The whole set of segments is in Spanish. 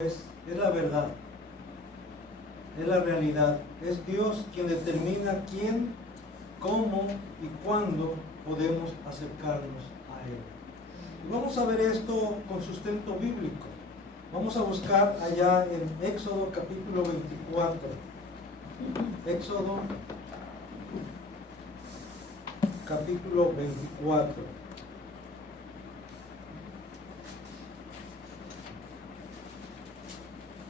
Es la verdad, es la realidad. Es Dios quien determina quién, cómo y cuándo podemos acercarnos a Él. Y vamos a ver esto con sustento bíblico. Vamos a buscar allá en Éxodo capítulo 24. Éxodo capítulo 24.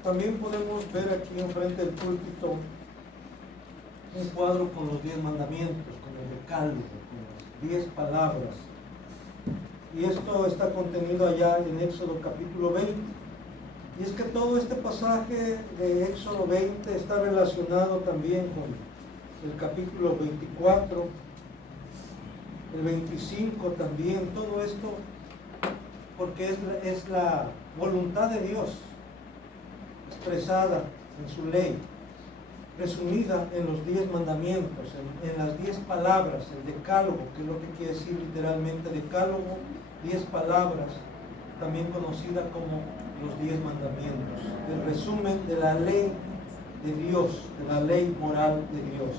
También podemos ver aquí enfrente del púlpito un cuadro con los 10 mandamientos, con el decálogo, con las 10 palabras. Y esto está contenido allá en Éxodo capítulo 20. Y es que todo este pasaje de Éxodo 20 está relacionado también con el capítulo 24, el 25 también, todo esto porque es la voluntad de Dios expresada en su ley, resumida en los 10 mandamientos, en las 10 palabras, el decálogo, que es lo que quiere decir literalmente decálogo, 10 palabras, también conocida como los 10 mandamientos, el resumen de la ley de Dios, de la ley moral de Dios.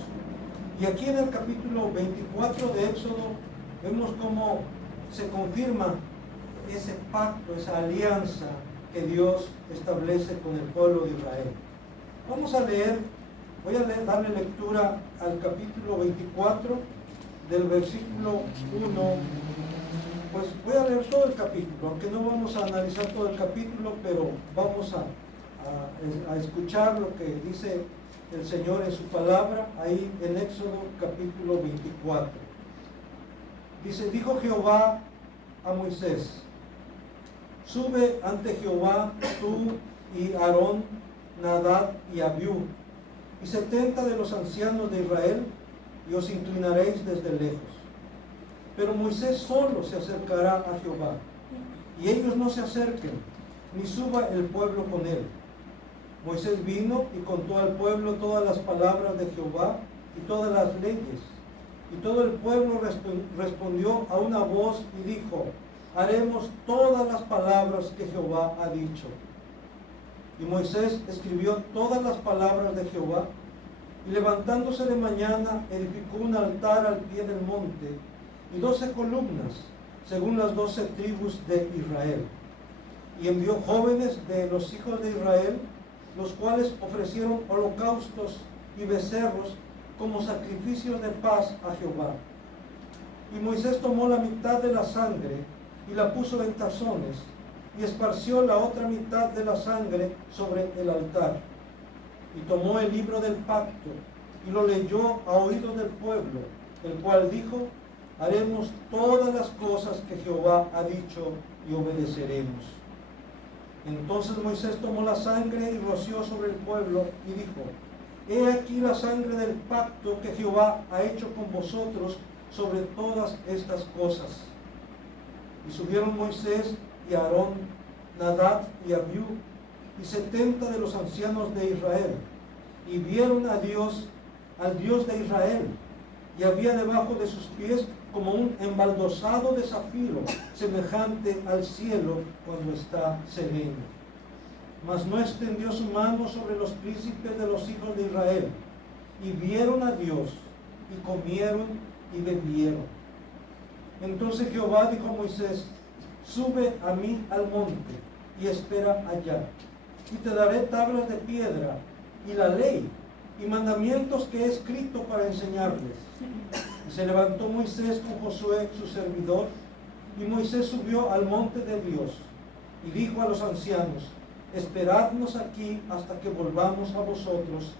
Y aquí en el capítulo 24 de Éxodo vemos cómo se confirma ese pacto, esa alianza que Dios establece con el pueblo de Israel. Vamos a leer, darle lectura al capítulo 24, del versículo 1. Pues voy a leer todo el capítulo, aunque no vamos a analizar todo el capítulo, pero vamos a escuchar lo que dice el Señor en su palabra, ahí en Éxodo capítulo 24. Dice, dijo Jehová a Moisés: sube ante Jehová tú y Aarón, Nadab y Abiú, y 70 de los ancianos de Israel, y os inclinaréis desde lejos. Pero Moisés solo se acercará a Jehová, y ellos no se acerquen, ni suba el pueblo con él. Moisés vino y contó al pueblo todas las palabras de Jehová y todas las leyes. Y todo el pueblo respondió a una voz y dijo: haremos todas las palabras que Jehová ha dicho. Y Moisés escribió todas las palabras de Jehová, y levantándose de mañana edificó un altar al pie del monte, y 12 columnas, según las 12 tribus de Israel. Y envió jóvenes de los hijos de Israel, los cuales ofrecieron holocaustos y becerros como sacrificios de paz a Jehová. Y Moisés tomó la mitad de la sangre y la puso en tazones, y esparció la otra mitad de la sangre sobre el altar. Y tomó el libro del pacto, y lo leyó a oídos del pueblo, el cual dijo: haremos todas las cosas que Jehová ha dicho, y obedeceremos. Entonces Moisés tomó la sangre y roció sobre el pueblo, y dijo: he aquí la sangre del pacto que Jehová ha hecho con vosotros sobre todas estas cosas. Y subieron Moisés y Aarón, Nadab y Abiú, y 70 de los ancianos de Israel, y vieron a Dios, al Dios de Israel, y había debajo de sus pies como un embaldosado de zafiro, semejante al cielo cuando está sereno. Mas no extendió su mano sobre los príncipes de los hijos de Israel, y vieron a Dios, y comieron y bebieron. Entonces Jehová dijo a Moisés: sube a mí al monte, y espera allá, y te daré tablas de piedra, y la ley, y mandamientos que he escrito para enseñarles. Y se levantó Moisés con Josué su servidor, y Moisés subió al monte de Dios, y dijo a los ancianos: esperadnos aquí hasta que volvamos a vosotros,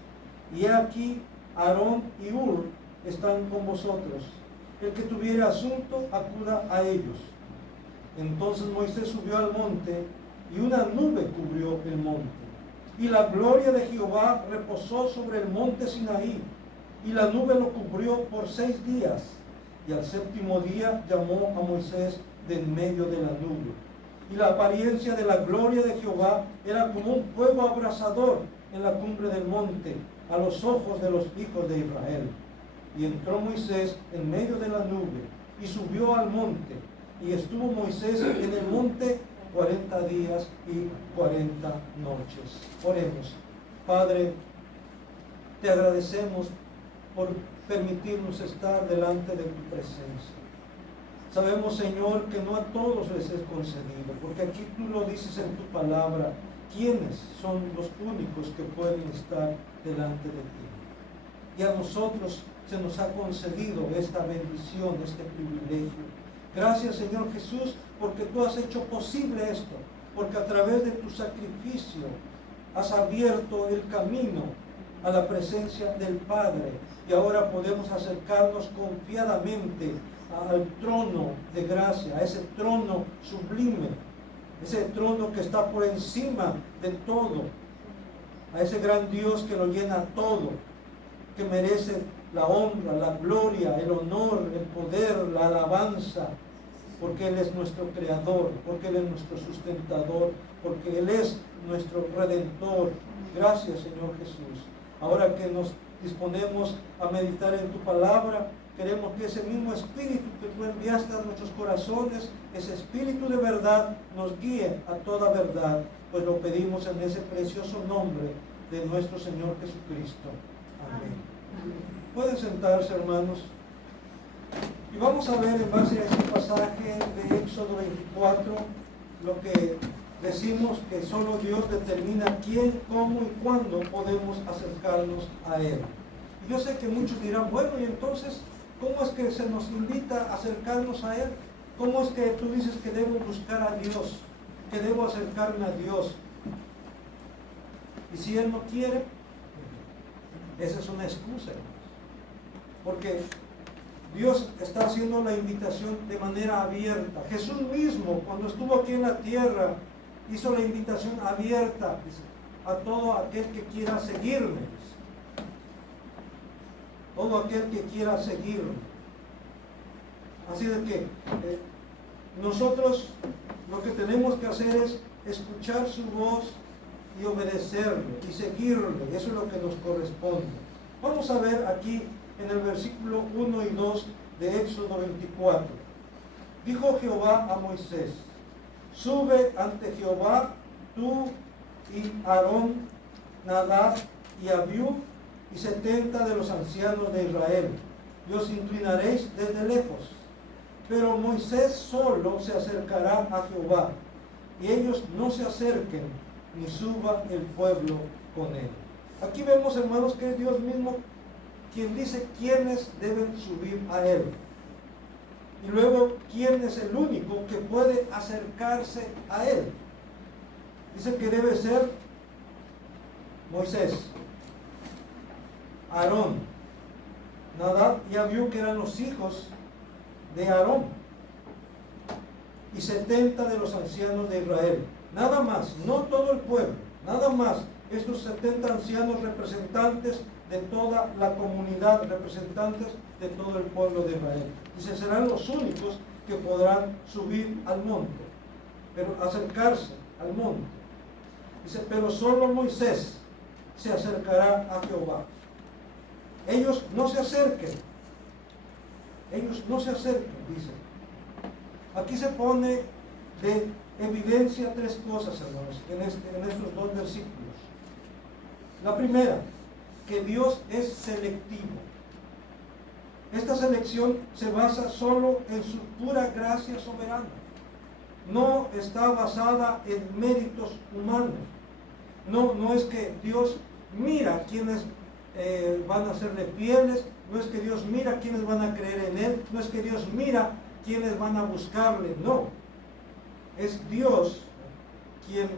y he aquí Aarón y Hur están con vosotros. El que tuviere asunto, acuda a ellos. Entonces Moisés subió al monte, y una nube cubrió el monte, y la gloria de Jehová reposó sobre el monte Sinaí, y la nube lo cubrió por 6 días, y al 7º día llamó a Moisés de en medio de la nube. Y la apariencia de la gloria de Jehová era como un fuego abrasador en la cumbre del monte, a los ojos de los hijos de Israel. Y entró Moisés en medio de la nube, y subió al monte, y estuvo Moisés en el monte 40 días y 40 noches. Oremos. Padre, te agradecemos por permitirnos estar delante de tu presencia. Sabemos, Señor, que no a todos les es concedido, porque aquí tú lo dices en tu palabra, quiénes son los únicos que pueden estar delante de ti. Y a nosotros se nos ha concedido esta bendición, este privilegio. Gracias, Señor Jesús, porque tú has hecho posible esto, porque a través de tu sacrificio has abierto el camino a la presencia del Padre, y ahora podemos acercarnos confiadamente al trono de gracia, a ese trono sublime, ese trono que está por encima de todo, a ese gran Dios que lo llena todo, que merece la honra, la gloria, el honor, el poder, la alabanza, porque Él es nuestro creador, porque Él es nuestro sustentador, porque Él es nuestro redentor. Gracias, Señor Jesús. Ahora que nos disponemos a meditar en tu palabra, queremos que ese mismo espíritu que tú enviaste a nuestros corazones, ese espíritu de verdad, nos guíe a toda verdad, pues lo pedimos en ese precioso nombre de nuestro Señor Jesucristo. Amén. Pueden sentarse, hermanos. Y vamos a ver en base a este pasaje de Éxodo 24, lo que decimos que solo Dios determina quién, cómo y cuándo podemos acercarnos a Él. Y yo sé que muchos dirán, bueno, y entonces, ¿cómo es que se nos invita a acercarnos a Él? ¿Cómo es que tú dices que debo buscar a Dios? Que debo acercarme a Dios. Y si Él no quiere, esa es una excusa, hermanos. Porque Dios está haciendo la invitación de manera abierta. Jesús mismo, cuando estuvo aquí en la tierra, hizo la invitación abierta, dice, a todo aquel que quiera seguirme. Todo aquel que quiera seguirme. Así de que nosotros lo que tenemos que hacer es escuchar su voz y obedecerle y seguirle. Eso es lo que nos corresponde. Vamos a ver aquí en el versículo 1 y 2 de Éxodo 24. Dijo Jehová a Moisés: sube ante Jehová tú y Aarón, Nadab y Abiú y 70 de los ancianos de Israel, y os inclinaréis desde lejos. Pero Moisés solo se acercará a Jehová, y ellos no se acerquen, ni suba el pueblo con él. Aquí vemos, hermanos, que es Dios mismo quien dice quiénes deben subir a Él. Y luego, quién es el único que puede acercarse a Él. Dice que debe ser Moisés, Aarón, Nadab y Abiú, que eran los hijos de Aarón, y 70 de los ancianos de Israel. Nada más, no todo el pueblo, nada más. Estos 70 ancianos representantes de toda la comunidad, representantes de todo el pueblo de Israel. Dice, serán los únicos que podrán subir al monte, pero acercarse al monte. Dice, pero solo Moisés se acercará a Jehová. Ellos no se acerquen. Ellos no se acerquen, dice. Aquí se pone de evidencia tres cosas, hermanos, en estos dos versículos. La primera, que Dios es selectivo. Esta selección se basa solo en su pura gracia soberana. No está basada en méritos humanos. No es que Dios mira quiénes van a serle fieles, no es que Dios mira quiénes van a creer en Él, no es que Dios mira quiénes van a buscarle, no. Es Dios quien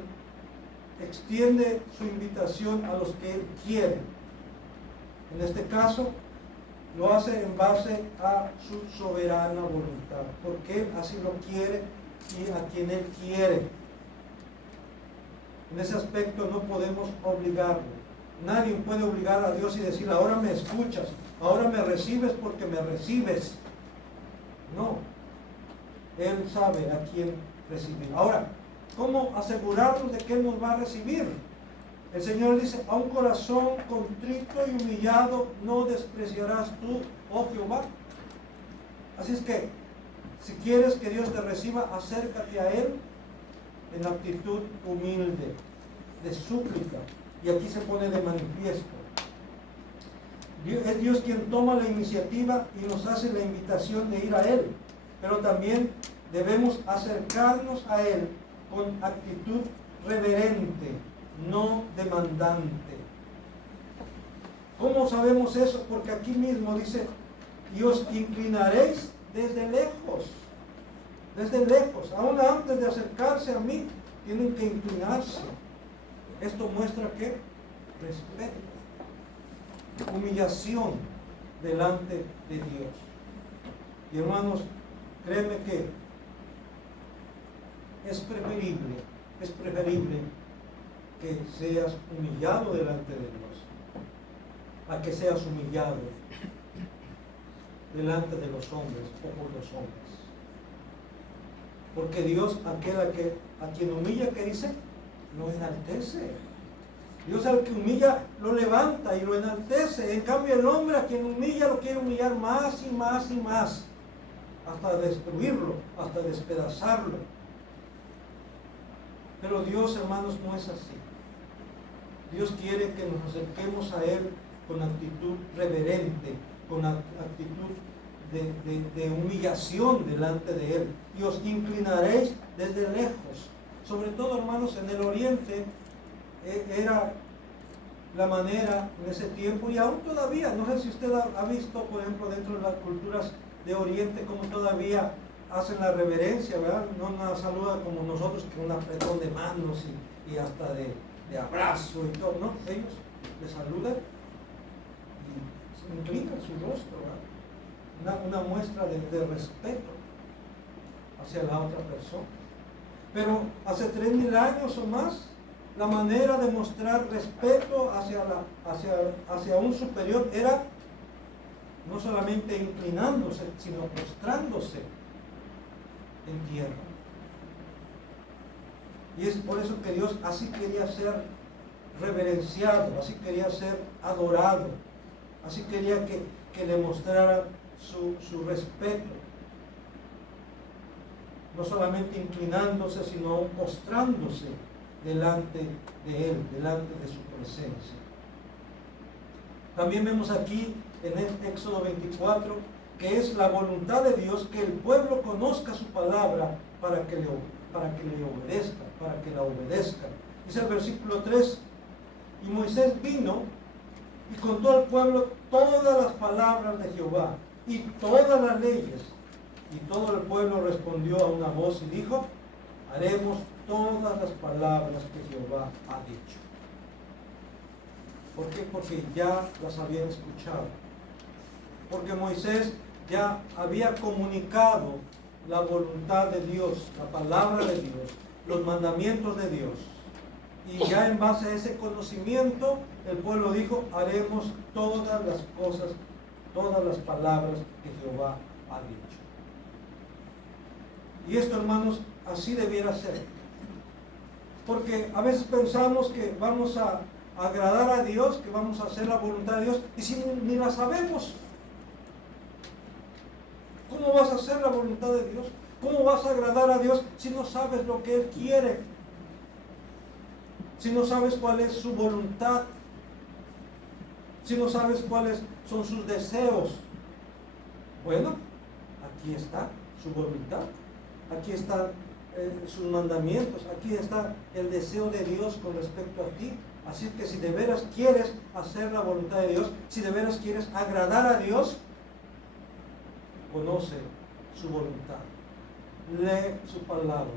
extiende su invitación a los que Él quiere. En este caso, lo hace en base a su soberana voluntad, porque Él así lo quiere y a quien Él quiere. En ese aspecto no podemos obligarlo. Nadie puede obligar a Dios y decir, ahora me escuchas, ahora me recibes porque me recibes. No. Él sabe a quién recibir. Ahora, ¿cómo asegurarnos de que Él nos va a recibir? El Señor dice, a un corazón contrito y humillado no despreciarás tú, oh Jehová. Así es que, si quieres que Dios te reciba, acércate a Él en actitud humilde, de súplica. Y aquí se pone de manifiesto. Es Dios quien toma la iniciativa y nos hace la invitación de ir a Él. Pero también debemos acercarnos a Él con actitud reverente, no demandante. ¿Cómo sabemos eso? Porque aquí mismo dice, y os inclinaréis desde lejos. Desde lejos. Aún antes de acercarse a mí, tienen que inclinarse. Esto muestra que respeto, humillación delante de Dios. Y hermanos, créeme que es preferible que seas humillado delante de Dios a que seas humillado delante de los hombres o por los hombres. Porque Dios, a quien humilla, ¿qué dice? Lo enaltece. Dios al que humilla lo levanta y lo enaltece. En cambio el hombre a quien humilla lo quiere humillar más y más y más, hasta destruirlo, hasta despedazarlo. Pero Dios, hermanos, no es así. Dios quiere que nos acerquemos a Él con actitud reverente, con actitud de humillación delante de Él. Y os inclinaréis desde lejos. Sobre todo, hermanos, en el oriente era la manera en ese tiempo, y aún todavía, no sé si usted ha visto, por ejemplo, dentro de las culturas de oriente, como todavía hacen la reverencia, ¿verdad? No nos saluda como nosotros, con un apretón de manos y hasta de abrazo y todo, ¿no? Ellos le saludan y se inclinan su rostro, ¿verdad? Una muestra de respeto hacia la otra persona. Pero hace 3000 años o más, la manera de mostrar respeto hacia un superior era no solamente inclinándose, sino postrándose en tierra. Y es por eso que Dios así quería ser reverenciado, así quería ser adorado, así quería que le mostrara su respeto. No solamente inclinándose, sino postrándose delante de Él, delante de su presencia. También vemos aquí en el Éxodo 24 que es la voluntad de Dios que el pueblo conozca su palabra para que le obedezca, para que la obedezca. Dice el versículo 3, y Moisés vino y contó al pueblo todas las palabras de Jehová y todas las leyes. Y todo el pueblo respondió a una voz y dijo, haremos todas las palabras que Jehová ha dicho. ¿Por qué? Porque ya las habían escuchado. Porque Moisés ya había comunicado la voluntad de Dios, la palabra de Dios, los mandamientos de Dios. Y ya en base a ese conocimiento, el pueblo dijo, haremos todas las cosas, todas las palabras que Jehová ha dicho. Y esto, hermanos, así debiera ser. Porque a veces pensamos que vamos a agradar a Dios, que vamos a hacer la voluntad de Dios, y si ni la sabemos, ¿cómo vas a hacer la voluntad de Dios? ¿Cómo vas a agradar a Dios si no sabes lo que Él quiere? Si no sabes cuál es su voluntad, si no sabes cuáles son sus deseos. Bueno, aquí está su voluntad. Aquí están sus mandamientos, aquí está el deseo de Dios con respecto a ti. Así que si de veras quieres hacer la voluntad de Dios, si de veras quieres agradar a Dios, conoce su voluntad, lee su palabra.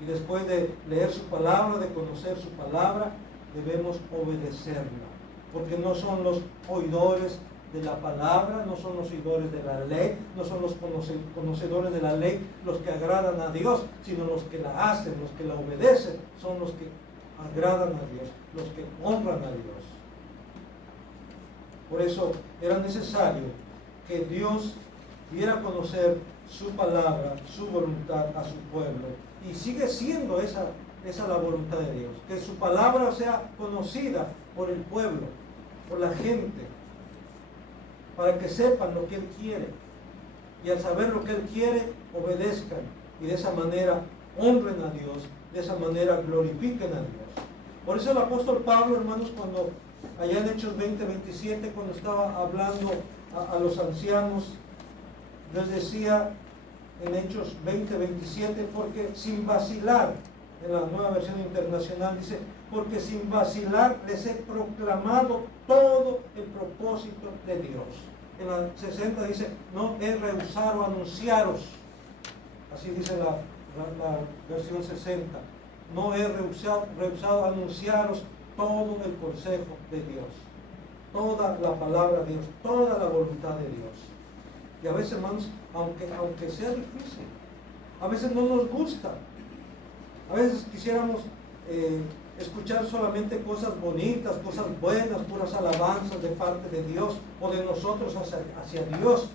Y después de leer su palabra, de conocer su palabra, debemos obedecerla. Porque no son los oidores de la palabra, no son los oidores de la ley, no son los conocedores de la ley los que agradan a Dios, sino los que la hacen, los que la obedecen, son los que agradan a Dios, los que honran a Dios. Por eso era necesario que Dios diera a conocer su palabra, su voluntad a su pueblo. Y sigue siendo esa la voluntad de Dios, que su palabra sea conocida por el pueblo, por la gente, para que sepan lo que Él quiere. Y al saber lo que Él quiere, obedezcan. Y de esa manera honren a Dios, de esa manera glorifiquen a Dios. Por eso el apóstol Pablo, hermanos, cuando allá en Hechos 20:27, cuando estaba hablando a los ancianos, les decía en Hechos 20:27, porque sin vacilar, en la Nueva Versión Internacional dice, porque sin vacilar les he proclamado todo el propósito de Dios. En la 60 dice, no he rehusado anunciaros, así dice la versión 60, no he rehusado anunciaros todo el consejo de Dios, toda la palabra de Dios, toda la voluntad de Dios. Y a veces, hermanos, aunque sea difícil, a veces no nos gusta, a veces quisiéramos escuchar solamente cosas bonitas, cosas buenas, puras alabanzas de parte de Dios o de nosotros hacia Dios.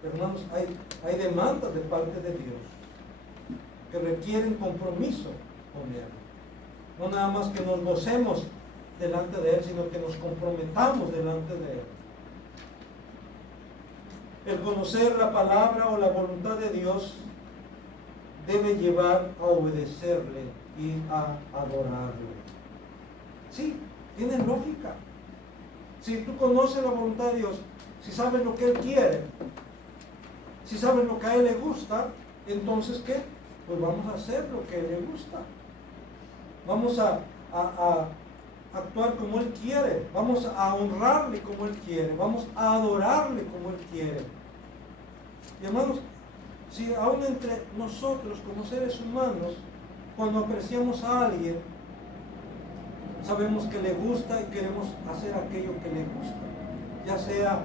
Pero, hermanos, hay demandas de parte de Dios que requieren compromiso con Él. No nada más que nos gocemos delante de Él, sino que nos comprometamos delante de Él. El conocer la palabra o la voluntad de Dios debe llevar a obedecerle y a adorarle. Sí, tiene lógica. Si tú conoces la voluntad de Dios, si sabes lo que Él quiere, si sabes lo que a Él le gusta, entonces ¿qué? Pues vamos a hacer lo que a Él le gusta. Vamos a actuar como Él quiere. Vamos a honrarle como Él quiere. Vamos a adorarle como Él quiere. Y hermanos, si aún entre nosotros como seres humanos, cuando apreciamos a alguien, sabemos que le gusta y queremos hacer aquello que le gusta, ya sea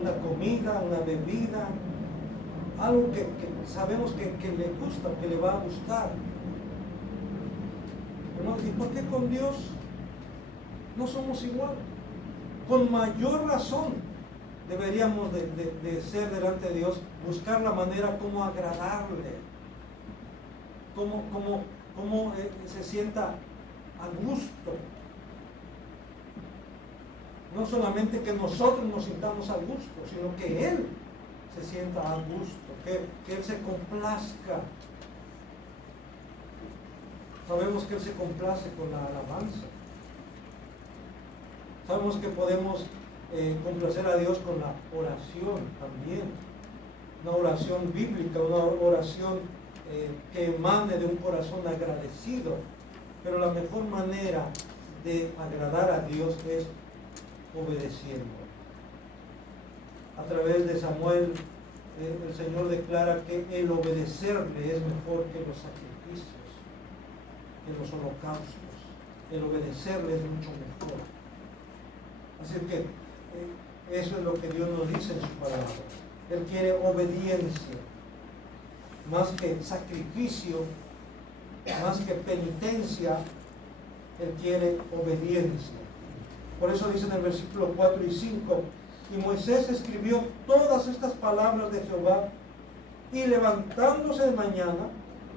una comida, una bebida, algo que sabemos que le gusta, que le va a gustar. ¿Y por qué con Dios no somos igual? Con mayor razón deberíamos de ser delante de Dios, buscar la manera como agradarle, como se sienta a gusto. No solamente que nosotros nos sintamos a gusto, sino que Él se sienta a gusto, que Él se complazca. Sabemos que Él se complace con la alabanza. Sabemos que podemos complacer a Dios con la oración también. Una oración bíblica, una oración que emane de un corazón agradecido. Pero la mejor manera de agradar a Dios es obedeciendo. A través de Samuel, el Señor declara que el obedecerle es mejor que los sacrificios, que los holocaustos. El obedecerle es mucho mejor. Así que eso es lo que Dios nos dice en su palabra. Él quiere obediencia, más que sacrificio, más que penitencia. Él quiere obediencia. Por eso dice en el versículo 4 y 5, y Moisés escribió todas estas palabras de Jehová, y levantándose de mañana,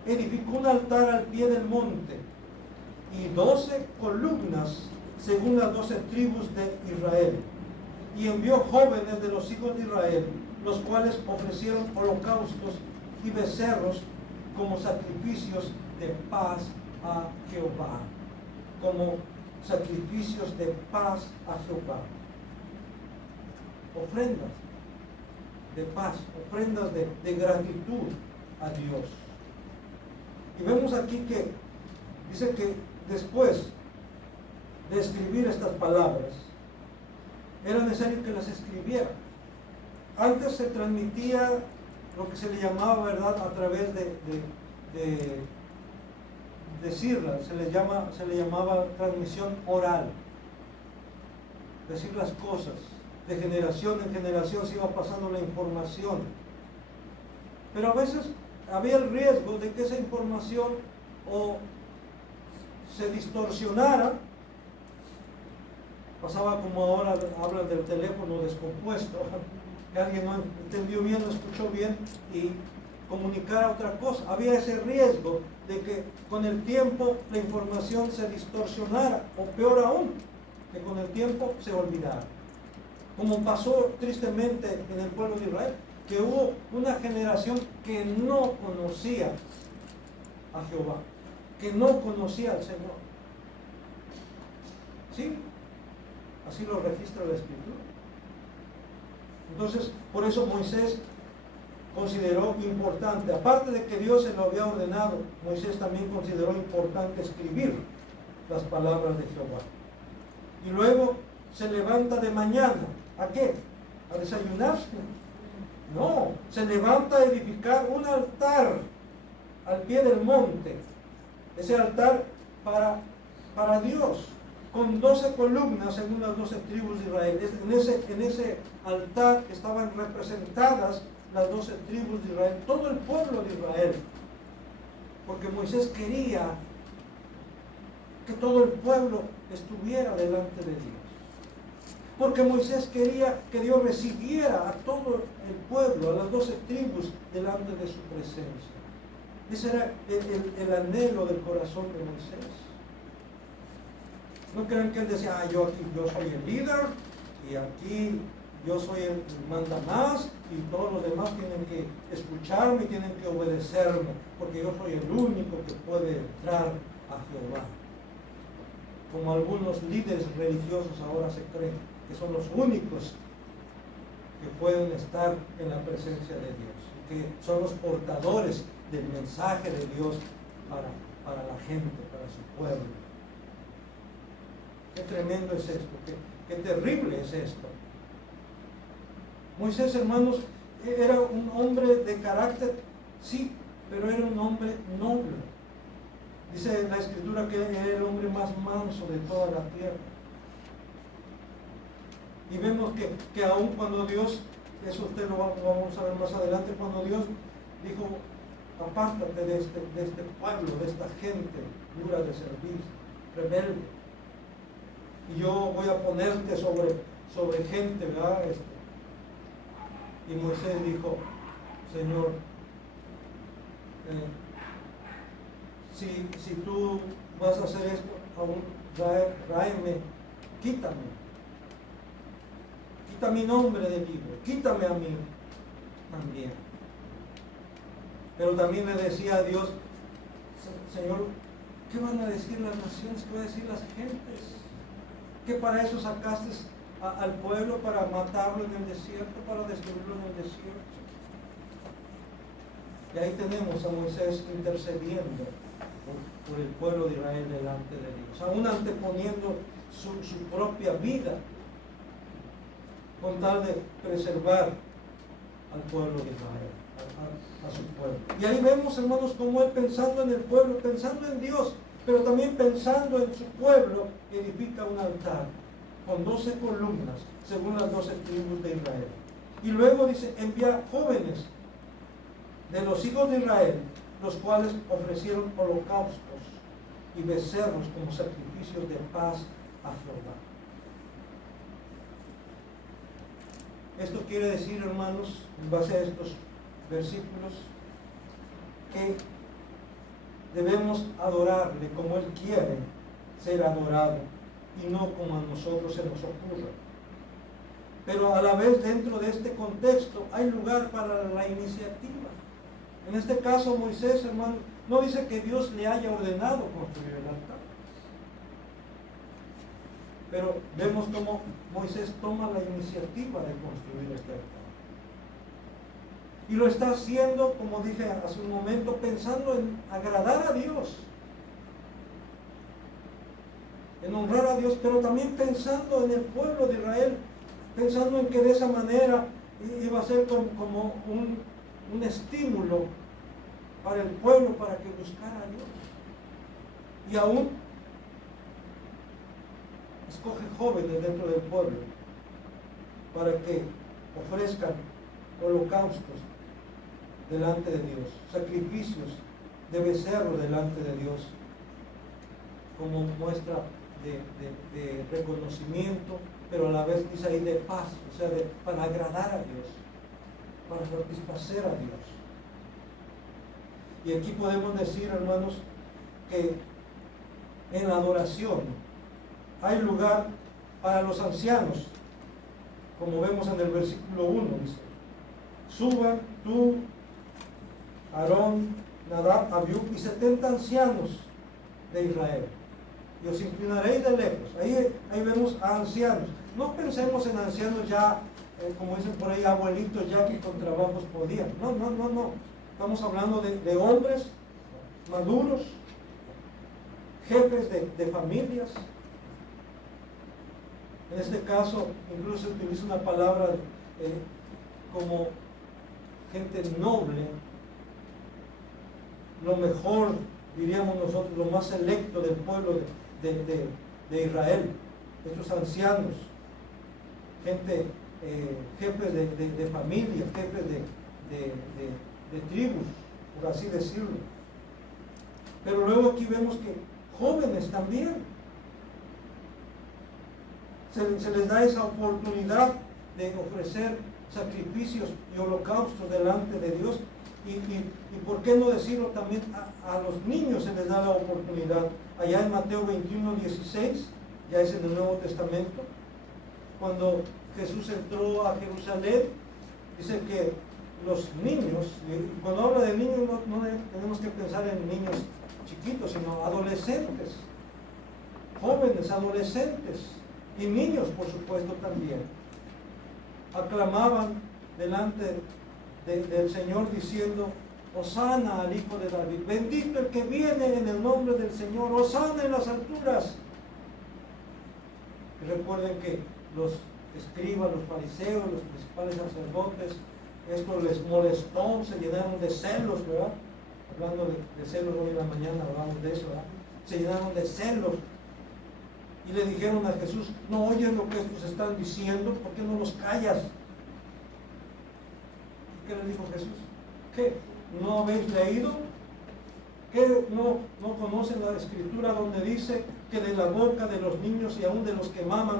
edificó un altar al pie del monte, y 12 columnas según las 12 tribus de Israel. Y envió jóvenes de los hijos de Israel, los cuales ofrecieron holocaustos y becerros como sacrificios de paz a Jehová. Como sacrificios de paz a Jehová. Ofrendas de paz, ofrendas de gratitud a Dios. Y vemos aquí que dice que después de escribir estas palabras, era necesario que las escribiera. Antes se transmitía lo que se le llamaba, ¿verdad?, a través de decirlas, se le llamaba transmisión oral. Decir las cosas, de generación en generación se iba pasando la información. Pero a veces había el riesgo de que esa información o se distorsionara. Pasaba como ahora hablan del teléfono descompuesto, que alguien no entendió bien, no escuchó bien y comunicara otra cosa. Había ese riesgo de que con el tiempo la información se distorsionara, o peor aún, que con el tiempo se olvidara. Como pasó tristemente en el pueblo de Israel, que hubo una generación que no conocía a Jehová, que no conocía al Señor. ¿Sí? Así lo registra la Escritura. Entonces, por eso Moisés consideró importante, aparte de que Dios se lo había ordenado, Moisés también consideró importante escribir las palabras de Jehová. Y luego se levanta de mañana, ¿a qué? ¿A desayunar? No, se levanta a edificar un altar al pie del monte. Ese altar para Dios, con 12 columnas según las 12 tribus de Israel. En ese altar estaban representadas las 12 tribus de Israel, todo el pueblo de Israel, porque Moisés quería que todo el pueblo estuviera delante de Dios, porque Moisés quería que Dios recibiera a todo el pueblo, a las 12 tribus, delante de su presencia. Ese era el anhelo del corazón de Moisés. No crean que él decía, yo soy el líder, y aquí yo soy el manda más, y todos los demás tienen que escucharme y tienen que obedecerme, porque yo soy el único que puede entrar a Jehová. Como algunos líderes religiosos ahora se creen que son los únicos que pueden estar en la presencia de Dios, que son los portadores del mensaje de Dios para la gente, para su pueblo. Qué tremendo es esto, qué terrible es esto. Moisés, hermanos, era un hombre de carácter, sí, pero era un hombre noble. Dice la Escritura que era el hombre más manso de toda la tierra. Y vemos que aun cuando Dios, eso usted lo vamos a ver más adelante, cuando Dios dijo, apártate de este pueblo, de esta gente dura de servir, rebelde, y yo voy a ponerte sobre gente, ¿verdad? Y Moisés dijo, Señor, si tú vas a hacer esto, aún tráeme, quita mi nombre del libro, quítame a mí también. Pero también le decía a Dios, Señor, ¿qué van a decir las naciones? ¿Qué van a decir las gentes? Que para eso sacaste al pueblo, para matarlo en el desierto, para destruirlo en el desierto. Y ahí tenemos a Moisés intercediendo por el pueblo de Israel delante de Dios, aún anteponiendo su propia vida con tal de preservar al pueblo de Israel, a su pueblo. Y ahí vemos, hermanos, como él, pensando en el pueblo, pensando en Dios, pero también pensando en su pueblo, edifica un altar con 12 columnas, según las 12 tribus de Israel. Y luego dice, envía jóvenes de los hijos de Israel, los cuales ofrecieron holocaustos y becerros como sacrificios de paz a Jehová. Esto quiere decir, hermanos, en base a estos versículos, que debemos adorarle como Él quiere ser adorado y no como a nosotros se nos ocurre. Pero a la vez, dentro de este contexto, hay lugar para la iniciativa. En este caso, Moisés, hermano, no dice que Dios le haya ordenado construir el altar. Pero vemos cómo Moisés toma la iniciativa de construir este altar. Y lo está haciendo, como dije hace un momento, pensando en agradar a Dios, en honrar a Dios, pero también pensando en el pueblo de Israel, pensando en que de esa manera iba a ser como un estímulo para el pueblo para que buscara a Dios. Y aún escoge jóvenes dentro del pueblo para que ofrezcan holocaustos delante de Dios, sacrificios de becerro delante de Dios, como muestra de reconocimiento, pero a la vez dice ahí de paz, o sea, para agradar a Dios, para satisfacer a Dios. Y aquí podemos decir, hermanos, que en la adoración hay lugar para los ancianos, como vemos en el versículo 1, dice, suban tú, Aarón, Nadab, Abiú y 70 ancianos de Israel. Y os inclinaréis de lejos. Ahí vemos a ancianos. No pensemos en ancianos ya, como dicen por ahí, abuelitos ya que con trabajos podían. No. Estamos hablando de hombres maduros, jefes de familias. En este caso, incluso se utiliza una palabra como gente noble, lo mejor, diríamos nosotros, lo más selecto del pueblo de Israel. Estos ancianos, gente, jefes de familia, jefes de tribus, por así decirlo. Pero luego aquí vemos que jóvenes también. Se les da esa oportunidad de ofrecer sacrificios y holocaustos delante de Dios. Y por qué no decirlo también a los niños se les da la oportunidad. Allá en Mateo 21:16, ya es en el Nuevo Testamento, cuando Jesús entró a Jerusalén, dice que los niños, y cuando habla de niños no tenemos que pensar en niños chiquitos, sino adolescentes, jóvenes, adolescentes y niños, por supuesto, también aclamaban delante del Señor diciendo: Hosana al Hijo de David, bendito el que viene en el nombre del Señor, Hosana en las alturas. Y recuerden que los escribas, los fariseos, los principales sacerdotes, esto les molestó, se llenaron de celos, ¿verdad? Hablando de celos, hoy en la mañana hablamos de eso, ¿verdad? Se llenaron de celos y le dijeron a Jesús: ¿no oyes lo que estos están diciendo? ¿Por qué no los callas? ¿Qué les dijo Jesús? ¿Qué? ¿No habéis leído? ¿Qué? ¿No conocen la escritura donde dice que de la boca de los niños y aún de los que maman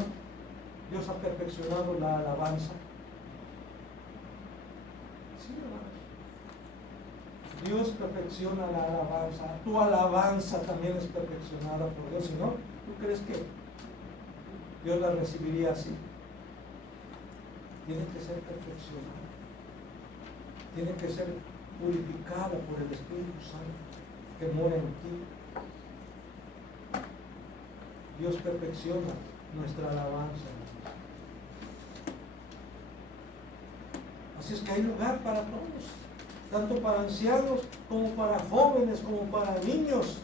Dios ha perfeccionado la alabanza? Sí, hermanos. Dios perfecciona la alabanza. Tu alabanza también es perfeccionada por Dios. Si no, ¿tú crees que Dios la recibiría así? Tiene que ser perfeccionada. Tiene que ser purificada por el Espíritu Santo que mora en ti. Dios perfecciona nuestra alabanza. Así es que hay lugar para todos, tanto para ancianos como para jóvenes, como para niños,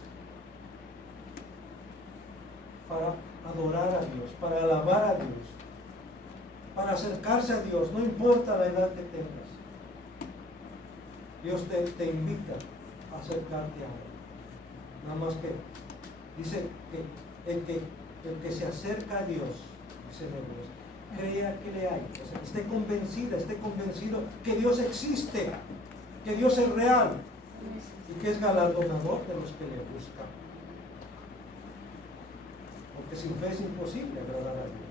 para adorar a Dios, para alabar a Dios, para acercarse a Dios, no importa la edad que tengas. Dios te invita a acercarte a Él. Nada más que dice que el que se acerca a Dios, dice Dios, crea que le hay, o sea, esté convencido que Dios existe, que Dios es real y que es galardonador de los que le buscan. Porque sin fe es imposible agradar a Dios.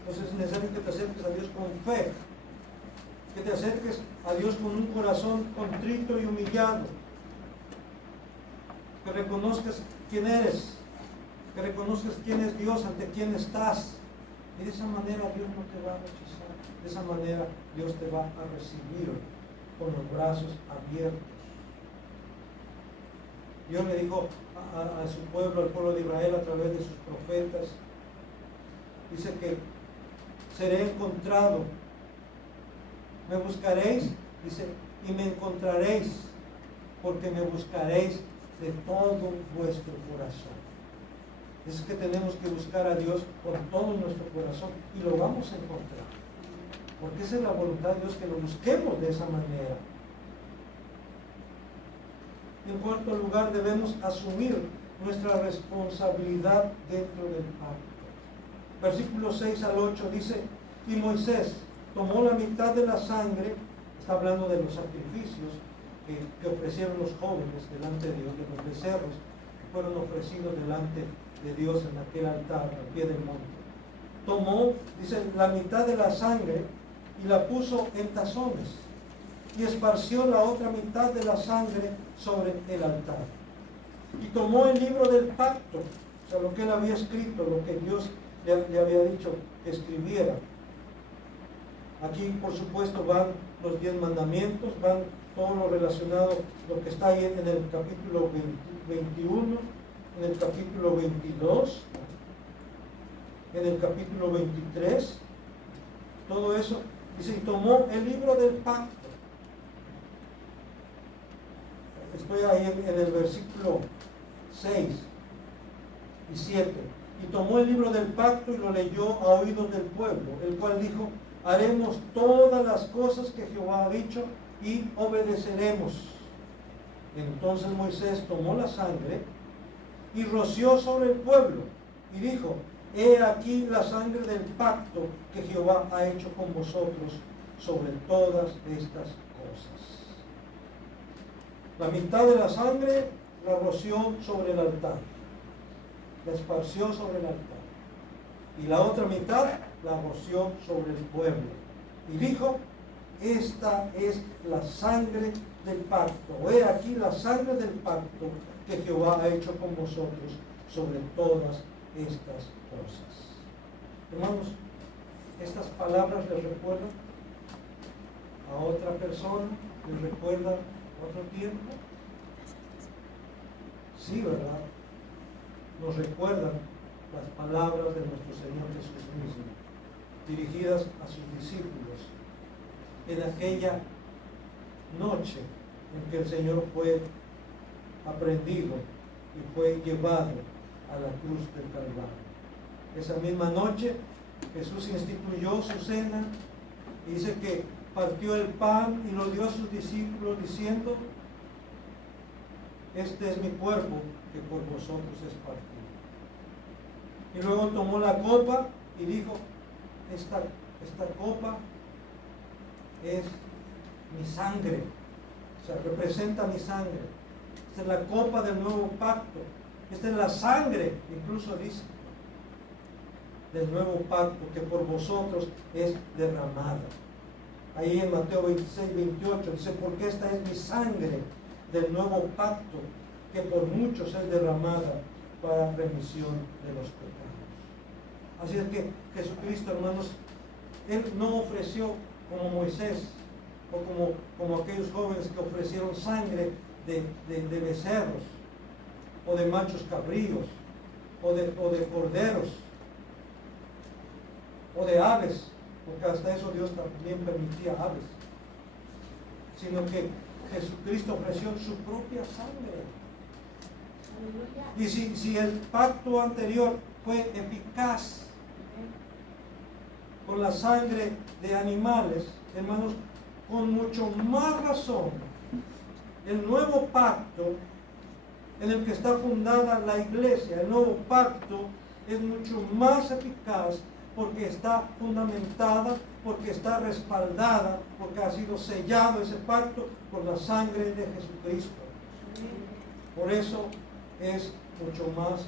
Entonces es necesario que te acerques a Dios con fe, que te acerques a Dios con un corazón contrito y humillado, que reconozcas quién eres, que reconozcas quién es Dios, ante quién estás. Y de esa manera Dios no te va a rechazar, de esa manera Dios te va a recibir con los brazos abiertos. Dios le dijo a su pueblo, al pueblo de Israel, a través de sus profetas, dice que seré encontrado. Me buscaréis, dice, y me encontraréis, porque me buscaréis de todo vuestro corazón. Es que tenemos que buscar a Dios con todo nuestro corazón y lo vamos a encontrar. Porque esa es la voluntad de Dios, que lo busquemos de esa manera. En cuarto lugar, debemos asumir nuestra responsabilidad dentro del pacto. Versículos 6 al 8 dice: y Moisés tomó la mitad de la sangre, está hablando de los sacrificios que ofrecieron los jóvenes delante de Dios, de los becerros que fueron ofrecidos delante de Dios en aquel altar al pie del monte. Tomó, dice, la mitad de la sangre y la puso en tazones y esparció la otra mitad de la sangre sobre el altar. Y tomó el libro del pacto, o sea, lo que él había escrito, lo que Dios le había dicho que escribiera. Aquí, por supuesto, van los 10 mandamientos, van todo lo relacionado, lo que está ahí en el capítulo 21, en el capítulo 22, en el capítulo 23, todo eso. Dice, y tomó el libro del pacto. Estoy ahí en el versículo 6 y 7. Y tomó el libro del pacto y lo leyó a oídos del pueblo, el cual dijo, haremos todas las cosas que Jehová ha dicho y obedeceremos. Entonces Moisés tomó la sangre y roció sobre el pueblo y dijo, he aquí la sangre del pacto que Jehová ha hecho con vosotros sobre todas estas cosas. La mitad de la sangre la roció sobre el altar, la esparció sobre el altar, y la otra mitad la roció sobre el pueblo y dijo, esta es la sangre del pacto, he aquí la sangre del pacto que Jehová ha hecho con vosotros sobre todas estas cosas. Hermanos, estas palabras les recuerdan a otra persona, les recuerdan otro tiempo. Sí, ¿verdad? Nos recuerdan las palabras de nuestro Señor Jesús mismo, dirigidas a sus discípulos en aquella noche en que el Señor fue aprehendido y fue llevado a la cruz del Calvario. Esa misma noche Jesús instituyó su cena y dice que partió el pan y lo dio a sus discípulos diciendo, este es mi cuerpo que por vosotros es partido. Y luego tomó la copa y dijo, esta copa es mi sangre, o sea, representa mi sangre. Esta es la copa del nuevo pacto. Esta es la sangre, incluso dice, del nuevo pacto que por vosotros es derramada. Ahí en Mateo 26, 28 dice, porque esta es mi sangre del nuevo pacto que por muchos es derramada para remisión de los pecados. Así es que Jesucristo, hermanos, Él no ofreció como Moisés o como aquellos jóvenes que ofrecieron sangre de becerros o de machos cabríos o de corderos o de aves, porque hasta eso Dios también permitía aves, sino que Jesucristo ofreció su propia sangre. Y si el pacto anterior fue eficaz con la sangre de animales, hermanos, con mucho más razón, el nuevo pacto en el que está fundada la iglesia, el nuevo pacto es mucho más eficaz porque está fundamentada, porque está respaldada, porque ha sido sellado ese pacto por la sangre de Jesucristo. Por eso es mucho más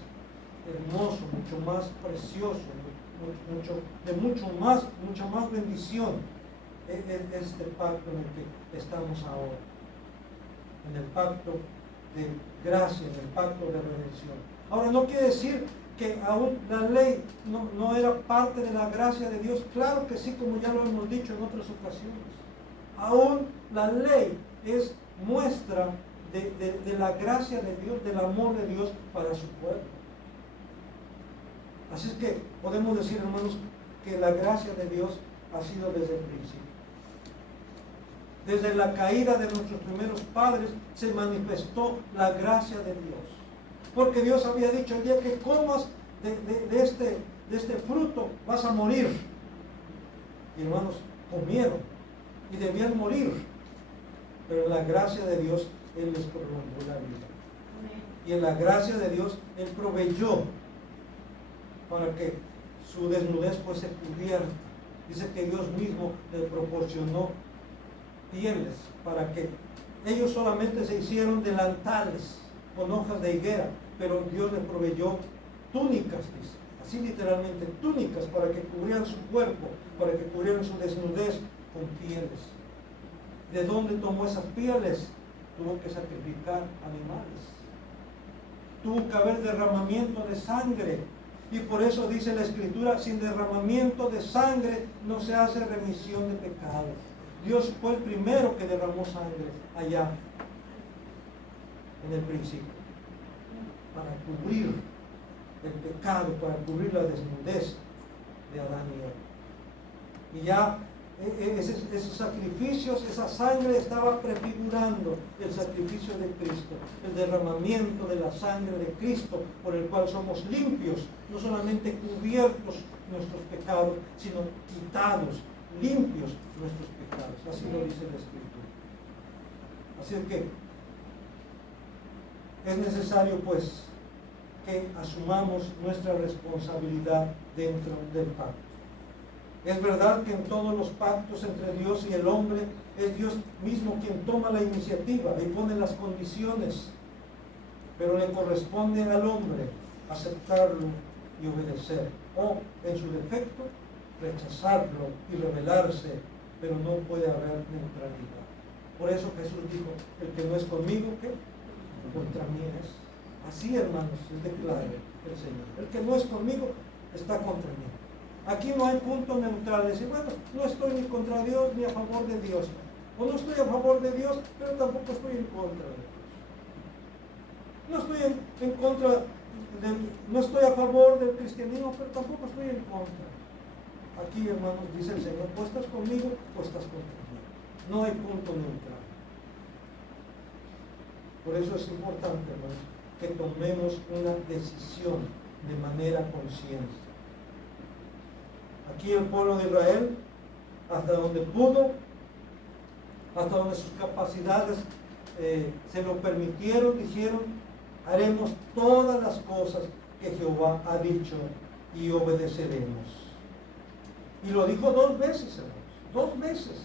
hermoso, mucho más precioso, mucha más bendición este pacto en el que estamos ahora, en el pacto de gracia, en el pacto de redención. Ahora, no quiere decir que aún la ley no era parte de la gracia de Dios. Claro que sí, como ya lo hemos dicho en otras ocasiones. Aún la ley es muestra de la gracia de Dios, del amor de Dios para su pueblo. Así es que podemos decir, hermanos, que la gracia de Dios ha sido desde el principio. Desde la caída de nuestros primeros padres se manifestó la gracia de Dios. Porque Dios había dicho, el día que comas de este fruto vas a morir. Y hermanos, comieron y debían morir. Pero en la gracia de Dios, Él les prolongó la vida. Y en la gracia de Dios, Él proveyó para que su desnudez fuese cubierta. Dice que Dios mismo les proporcionó pieles para que ellos solamente se hicieron delantales con hojas de higuera, pero Dios les proveyó túnicas, dice, así literalmente, túnicas para que cubrieran su cuerpo, para que cubrieran su desnudez con pieles. ¿De dónde tomó esas pieles? Tuvo que sacrificar animales. Tuvo que haber derramamiento de sangre. Y por eso dice la Escritura, sin derramamiento de sangre no se hace remisión de pecados. Dios fue el primero que derramó sangre allá en el principio, para cubrir el pecado, para cubrir la desnudez de Adán y Eva. Y ya esos sacrificios, esa sangre estaba prefigurando el sacrificio de Cristo, el derramamiento de la sangre de Cristo, por el cual somos limpios, no solamente cubiertos nuestros pecados, sino quitados, limpios nuestros pecados. Así lo dice la Escritura. Así que es necesario pues que asumamos nuestra responsabilidad dentro del pacto. Es verdad que en todos los pactos entre Dios y el hombre es Dios mismo quien toma la iniciativa y pone las condiciones, pero le corresponde al hombre aceptarlo y obedecer, o en su defecto rechazarlo y rebelarse, pero no puede haber neutralidad. Por eso Jesús dijo, el que no es conmigo, ¿qué? Contra mí es. Así, hermanos, es declara el Señor. El que no es conmigo está contra mí. Aquí no hay punto neutral, decir, bueno, no estoy ni contra Dios ni a favor de Dios, o no estoy a favor de Dios, pero tampoco estoy en contra de Dios. No estoy en contra, no estoy a favor del cristianismo, pero tampoco estoy en contra. Aquí, hermanos, dice el Señor, pues estás conmigo, pues estás contra mí. No hay punto neutral. Por eso es importante, hermanos, que tomemos una decisión de manera consciente. Aquí el pueblo de Israel, hasta donde pudo, hasta donde sus capacidades se lo permitieron, dijeron, haremos todas las cosas que Jehová ha dicho y obedeceremos. Y lo dijo 2 veces, hermanos, 2 veces.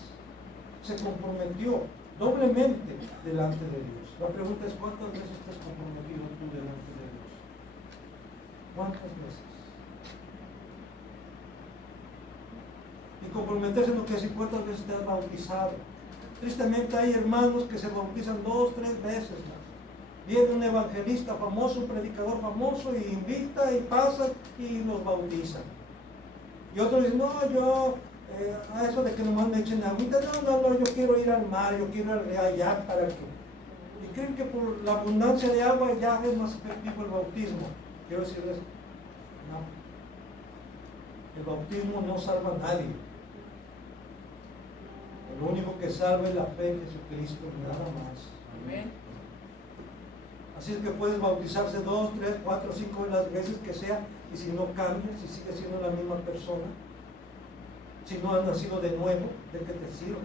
Se comprometió doblemente delante de Dios. La pregunta es, ¿cuántas veces te has comprometido tú delante de Dios? ¿Cuántas veces? Y comprometerse no quiere decir cuántas veces te has bautizado. Tristemente hay hermanos que se bautizan 2, 3 veces. Viene un evangelista famoso, un predicador famoso, y invita y pasa y los bautizan. Y otros dicen, no, yo, a eso de que nomás me echen agüita, no, yo quiero ir al mar, yo quiero ir allá para que. Y creen que por la abundancia de agua ya es más efectivo el bautismo. Quiero decirles, no. El bautismo no salva a nadie. Lo único que salva es la fe en Jesucristo, nada más. Amén. Así es que puedes bautizarse 2, 3, 4, 5 las veces que sea, y si no cambias, si sigues siendo la misma persona, si no has nacido de nuevo, ¿de qué te sirve?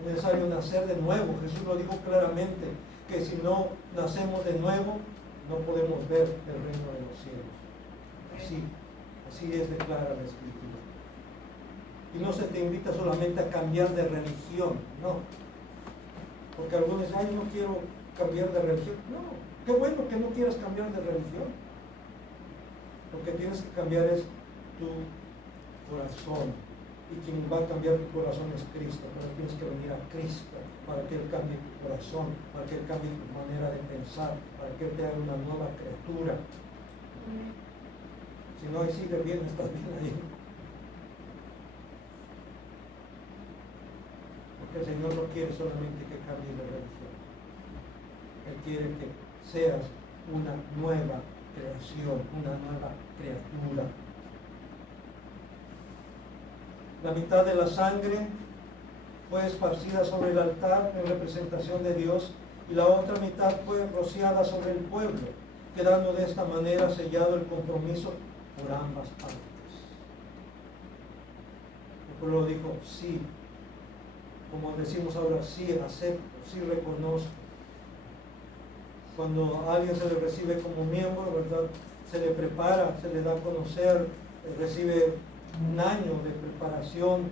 Es necesario nacer de nuevo. Jesús lo dijo claramente, que si no nacemos de nuevo, no podemos ver el reino de los cielos. Así es declara la Escritura. Y no se te invita solamente a cambiar de religión, no. Porque algunos dicen, ay, no quiero cambiar de religión. No, qué bueno que no quieras cambiar de religión. Lo que tienes que cambiar es tu corazón. Y quien va a cambiar tu corazón es Cristo. Pero tienes que venir a Cristo para que Él cambie tu corazón, para que Él cambie tu manera de pensar, para que Él te haga una nueva criatura. Si no, ahí sigue bien, estás bien ahí. Porque el Señor no quiere solamente que cambies de religión. Él quiere que seas una nueva creación, una nueva criatura. La mitad de la sangre fue esparcida sobre el altar en representación de Dios, y la otra mitad fue rociada sobre el pueblo, quedando de esta manera sellado el compromiso por ambas partes. El pueblo dijo, sí, como decimos ahora, sí acepto, sí reconozco. Cuando a alguien se le recibe como miembro, ¿verdad? Se le prepara, se le da a conocer, recibe un año de preparación,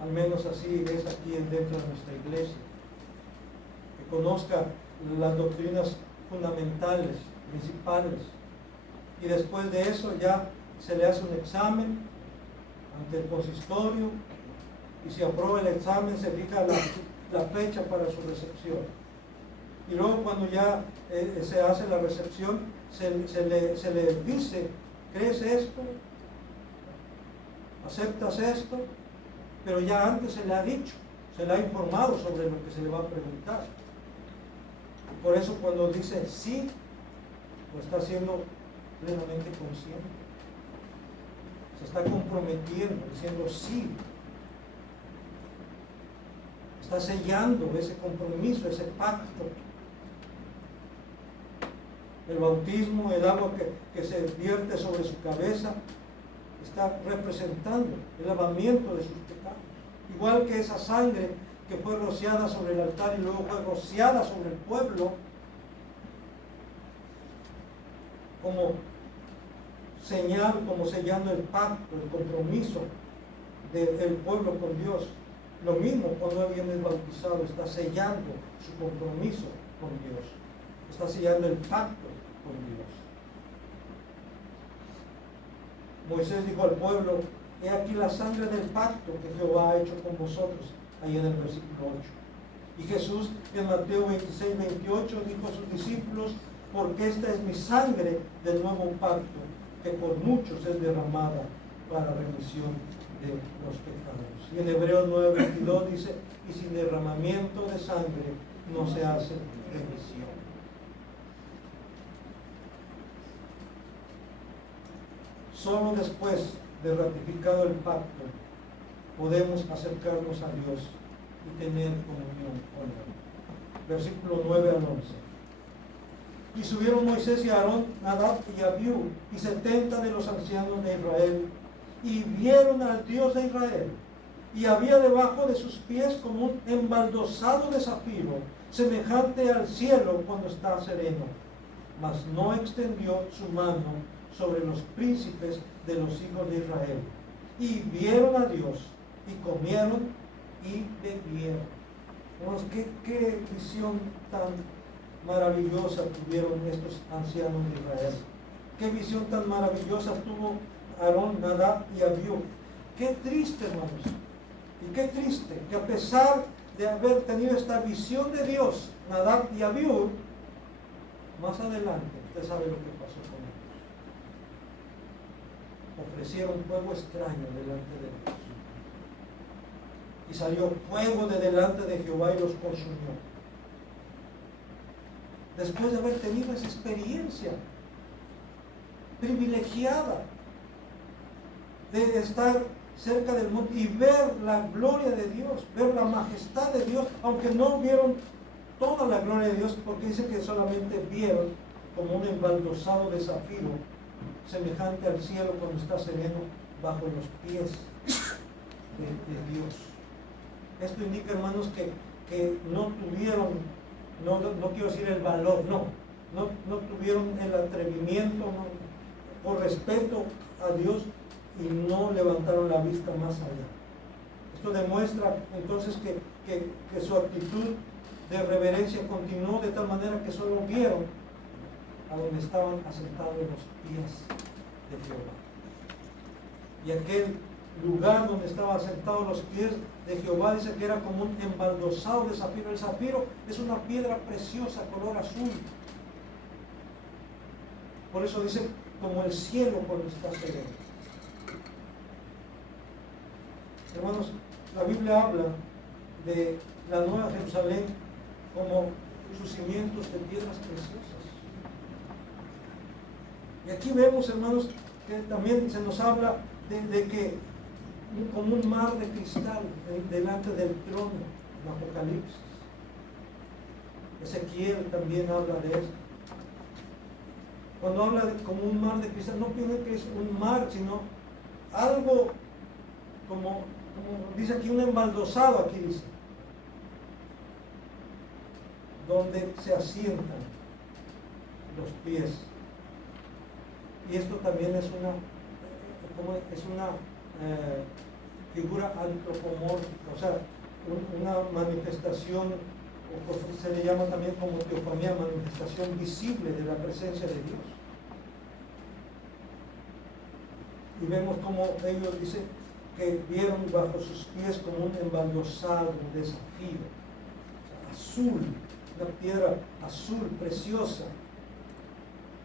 al menos así es aquí dentro de nuestra iglesia. Que conozca las doctrinas fundamentales, principales, y después de eso ya se le hace un examen ante el consistorio, y si aprueba el examen se fija la fecha para su recepción. Y luego cuando ya se hace la recepción, se le dice, ¿crees esto? ¿Aceptas esto? pero ya antes se le ha dicho, se le ha informado sobre lo que se le va a preguntar. Por eso cuando dice sí, lo está haciendo plenamente consciente. Se está comprometiendo, diciendo sí. Está sellando ese compromiso, ese pacto. El bautismo, el agua que se vierte sobre su cabeza, está representando el lavamiento de sus pecados. Igual que esa sangre que fue rociada sobre el altar y luego fue rociada sobre el pueblo, como señal, como sellando el pacto, el compromiso del pueblo con Dios. Lo mismo cuando alguien es bautizado, está sellando su compromiso con Dios, está sellando el pacto con Dios. Moisés dijo al pueblo: he aquí la sangre del pacto que Jehová ha hecho con vosotros, ahí en el versículo 8. Y Jesús en Mateo 26, 28 dijo a sus discípulos: porque esta es mi sangre del nuevo pacto, que por muchos es derramada para remisión de los pecados. Y en Hebreos 9:22 dice: y sin derramamiento de sangre no se hace remisión. Solo después de ratificado el pacto podemos acercarnos a Dios y tener comunión con Él. Versículo 9 al 11. Y subieron Moisés y Aarón, Nadab y Abiú, y 70 de los ancianos de Israel, y vieron al Dios de Israel. Y había debajo de sus pies como un embaldosado de zafiro, semejante al cielo cuando está sereno. Mas no extendió su mano sobre los príncipes de los hijos de Israel. Y vieron a Dios, y comieron y bebieron. Vamos, qué visión tan maravillosa tuvieron estos ancianos de Israel. Qué visión tan maravillosa tuvo Aarón, Nadab y Abiú. Qué triste, hermanos. Y qué triste que a pesar de haber tenido esta visión de Dios, Nadab y Abiú, más adelante usted sabe lo que pasó con ellos. Ofrecieron fuego extraño delante de Dios. Y salió fuego de delante de Jehová y los consumió. Después de haber tenido esa experiencia privilegiada de estar cerca del monte y ver la gloria de Dios, ver la majestad de Dios, aunque no vieron toda la gloria de Dios, porque dice que solamente vieron como un embaldosado de zafiro, semejante al cielo cuando está sereno bajo los pies de Dios. Esto indica, hermanos, que no tuvieron, no quiero decir el valor, no tuvieron el atrevimiento, por respeto a Dios, y no levantaron la vista más allá. Esto demuestra entonces que su actitud de reverencia continuó de tal manera que solo vieron a donde estaban asentados los pies de Jehová. Y aquel lugar donde estaban asentados los pies de Jehová dice que era como un embaldosado de zafiro. El zafiro es una piedra preciosa, color azul. Por eso dice como el cielo cuando está sereno. Hermanos, la Biblia habla de la Nueva Jerusalén como sus cimientos de piedras preciosas. Y aquí vemos, hermanos, que también se nos habla de que como un mar de cristal delante del trono, en Apocalipsis. Ezequiel también habla de esto. Cuando habla de como un mar de cristal, no piensen que es un mar, sino algo como dice aquí, un embaldosado, aquí dice, donde se asientan los pies. Y esto también es una figura antropomórfica, o sea, una manifestación, o se le llama también como teofanía, manifestación visible de la presencia de Dios. Y vemos como ellos dicen que vieron bajo sus pies como un embaldosado de zafiro, o sea, azul, una piedra azul preciosa,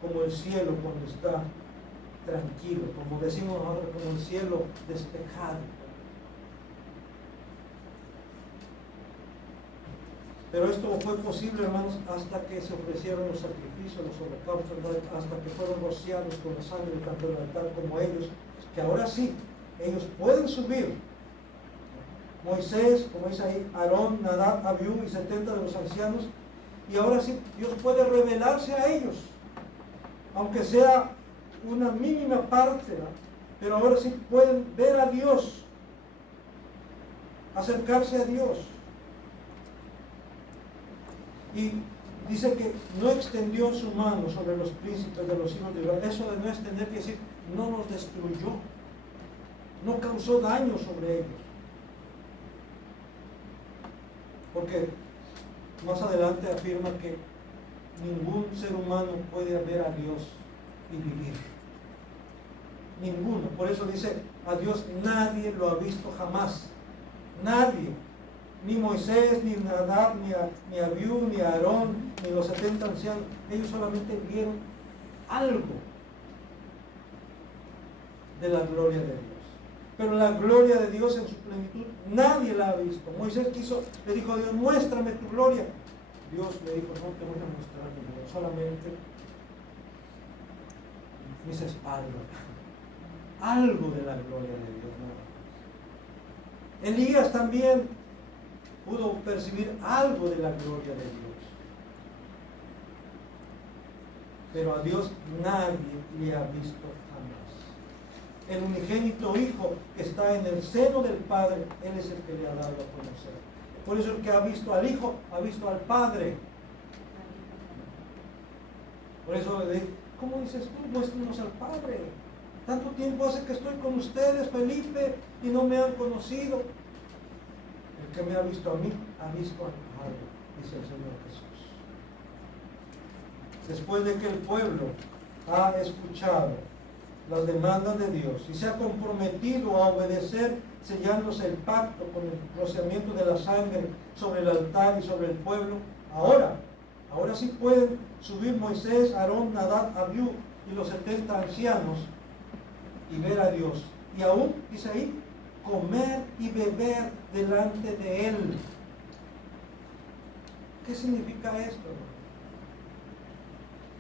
como el cielo cuando está tranquilo, como decimos ahora, como el cielo despejado. Pero esto fue posible, hermanos, hasta que se ofrecieron los sacrificios, los holocaustos, hasta que fueron rociados con la sangre tanto el altar como ellos, que ahora sí, ellos pueden subir. Moisés, como dice ahí, Aarón, Nadab, Abiú y 70 de los ancianos, y ahora sí, Dios puede revelarse a ellos, aunque sea una mínima parte, ¿no? Pero ahora sí pueden ver a Dios, acercarse a Dios. Y dice que no extendió su mano sobre los príncipes de los hijos de Israel. Eso de no extender quiere decir, no los destruyó, no causó daño sobre ellos. Porque más adelante afirma que ningún ser humano puede ver a Dios y vivir. Ninguno. Por eso dice, a Dios nadie lo ha visto jamás. Nadie. Ni Moisés, ni Nadab, ni Abiú, ni Aarón, ni los 70 ancianos. Ellos solamente vieron algo de la gloria de Dios. Pero la gloria de Dios en su plenitud nadie la ha visto. Moisés le dijo a Dios, muéstrame tu gloria. Dios le dijo, no te voy a mostrar mi gloria, solamente mis espaldas. Algo de la gloria de Dios, nada más. Elías también pudo percibir algo de la gloria de Dios. Pero a Dios nadie le ha visto jamás. El unigénito Hijo que está en el seno del Padre, Él es el que le ha dado a conocer. Por eso el que ha visto al Hijo, ha visto al Padre. Por eso le digo, ¿cómo dices tú? Muéstranos al Padre. Tanto tiempo hace que estoy con ustedes, Felipe, y no me han conocido. El que me ha visto a mí, ha visto al Padre, dice el Señor Jesús. Después de que el pueblo ha escuchado las demandas de Dios y se ha comprometido a obedecer, sellándose el pacto con el rociamiento de la sangre sobre el altar y sobre el pueblo, ahora sí pueden subir Moisés, Aarón, Nadab, Abiú y los 70 ancianos y ver a Dios. Y aún, dice ahí, comer y beber delante de Él. ¿Qué significa esto, hermano?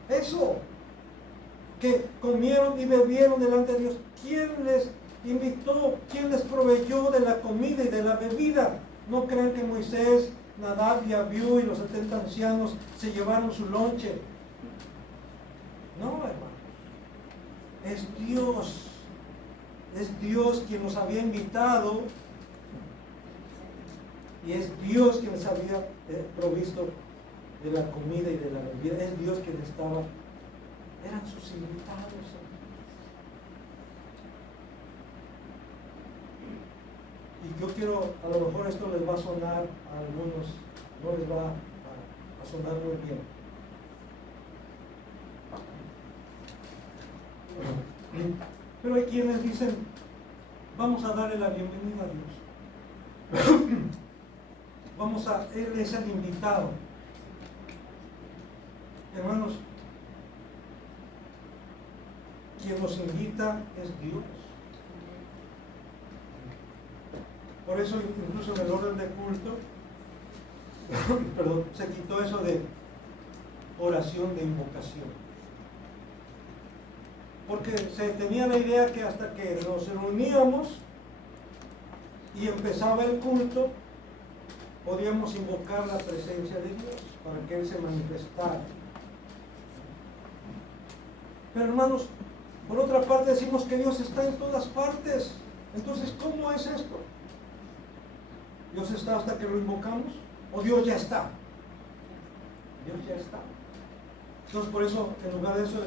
Eso, que comieron y bebieron delante de Dios. ¿Quién les invitó? ¿Quién les proveyó de la comida y de la bebida? No crean que Moisés, Nadab y Abiú y los 70 ancianos se llevaron su lonche. No, hermano. Es Dios. Es Dios quien los había invitado y es Dios quien les había provisto de la comida y de la bebida. Es Dios quien estaba, eran sus invitados. Y yo quiero, a lo mejor esto les va a sonar a algunos, no les va a sonar muy bien. Pero hay quienes dicen, vamos a darle la bienvenida a Dios. Él es el invitado. Hermanos, quien nos invita es Dios. Por eso incluso en el orden de culto, perdón, se quitó eso de oración de invocación. Porque se tenía la idea que hasta que nos reuníamos y empezaba el culto, podíamos invocar la presencia de Dios para que Él se manifestara. Pero hermanos, por otra parte decimos que Dios está en todas partes. Entonces, ¿cómo es esto? ¿Dios está hasta que lo invocamos? ¿O Dios ya está? Dios ya está. Entonces, por eso, en lugar de eso,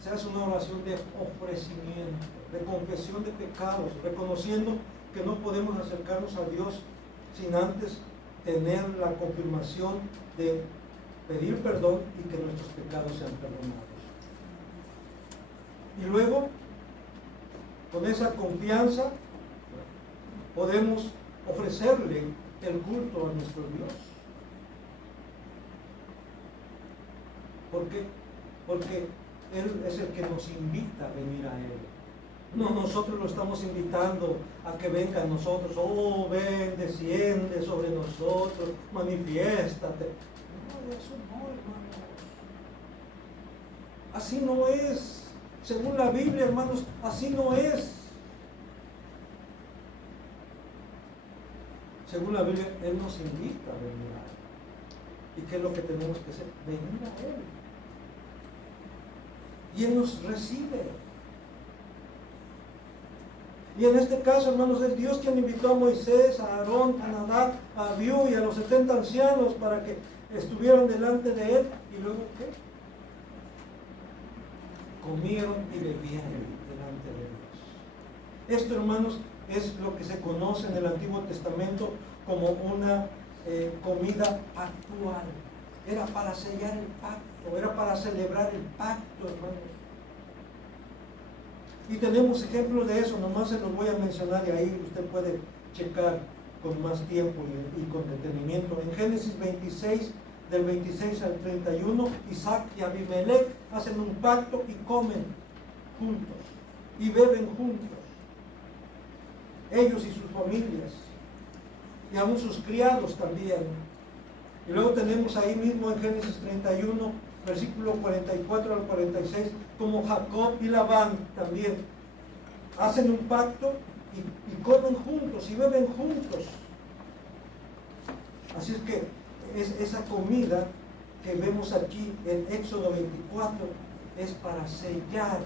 se hace una oración de ofrecimiento, de confesión de pecados, reconociendo que no podemos acercarnos a Dios sin antes tener la confirmación de pedir perdón y que nuestros pecados sean perdonados. Y luego, con esa confianza, podemos ofrecerle el culto a nuestro Dios. ¿Por qué? Porque Él es el que nos invita a venir a Él. No, nosotros lo estamos invitando a que venga a nosotros. Oh, ven, desciende sobre nosotros, manifiéstate. No, eso no, hermanos. Así no es. Según la Biblia, hermanos, así no es. Según la Biblia, Él nos invita a venir a Él. ¿Y qué es lo que tenemos que hacer? Venir a Él. Y Él nos recibe. Y en este caso, hermanos, es Dios quien invitó a Moisés, a Aarón, a Nadab, a Abiú y a los 70 ancianos para que estuvieran delante de Él. ¿Y luego qué? Comieron y bebieron delante de Dios. Esto, hermanos, es lo que se conoce en el Antiguo Testamento como una comida pactual. Era para sellar el pacto, era para celebrar el pacto, hermanos. Y tenemos ejemplos de eso, nomás se los voy a mencionar y ahí usted puede checar con más tiempo y con detenimiento. En Génesis 26, del 26 al 31, Isaac y Abimelech hacen un pacto y comen juntos y beben juntos. Ellos y sus familias, y aún sus criados también. Y luego tenemos ahí mismo en Génesis 31, versículo 44 al 46, como Jacob y Labán también hacen un pacto y comen juntos y beben juntos. Así es que esa comida que vemos aquí en Éxodo 24 es para sellar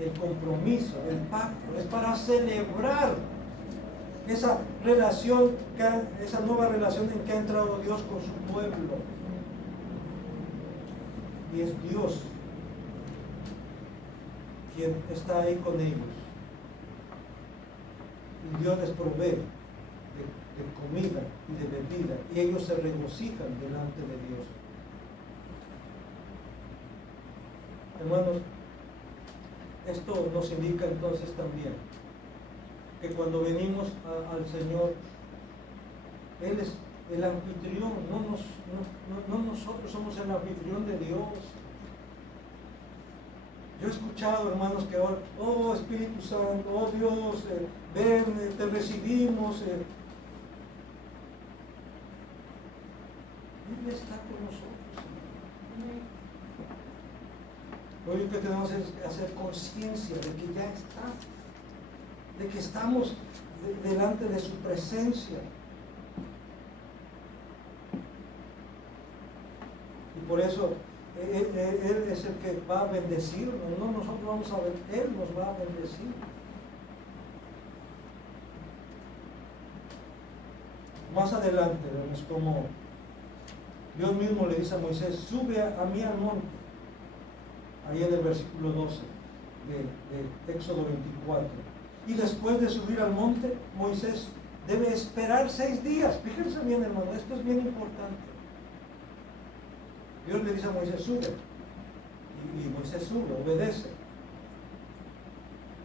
el compromiso, el pacto, es para celebrar esa relación, esa nueva relación en que ha entrado Dios con su pueblo. Y es Dios quien está ahí con ellos. Y Dios les provee de comida y de bebida, y ellos se regocijan delante de Dios. Hermanos, esto nos indica entonces también que cuando venimos al Señor, Él es el anfitrión, no nosotros somos el anfitrión de Dios. Yo he escuchado, hermanos, que ahora, oh Espíritu Santo, oh Dios, ven, te recibimos. Él está con nosotros. Lo único que tenemos es hacer conciencia de que ya está, de que estamos delante de su presencia. Y por eso Él es el que va a bendecirnos, no nosotros vamos a ver, Él nos va a bendecir. Más adelante vemos como Dios mismo le dice a Moisés, sube a mí al monte, ahí en el versículo 12 de Éxodo 24. Y después de subir al monte, Moisés debe esperar 6 días. Fíjense bien, hermano, esto es bien importante. Dios le dice a Moisés, sube. Y Moisés sube, obedece.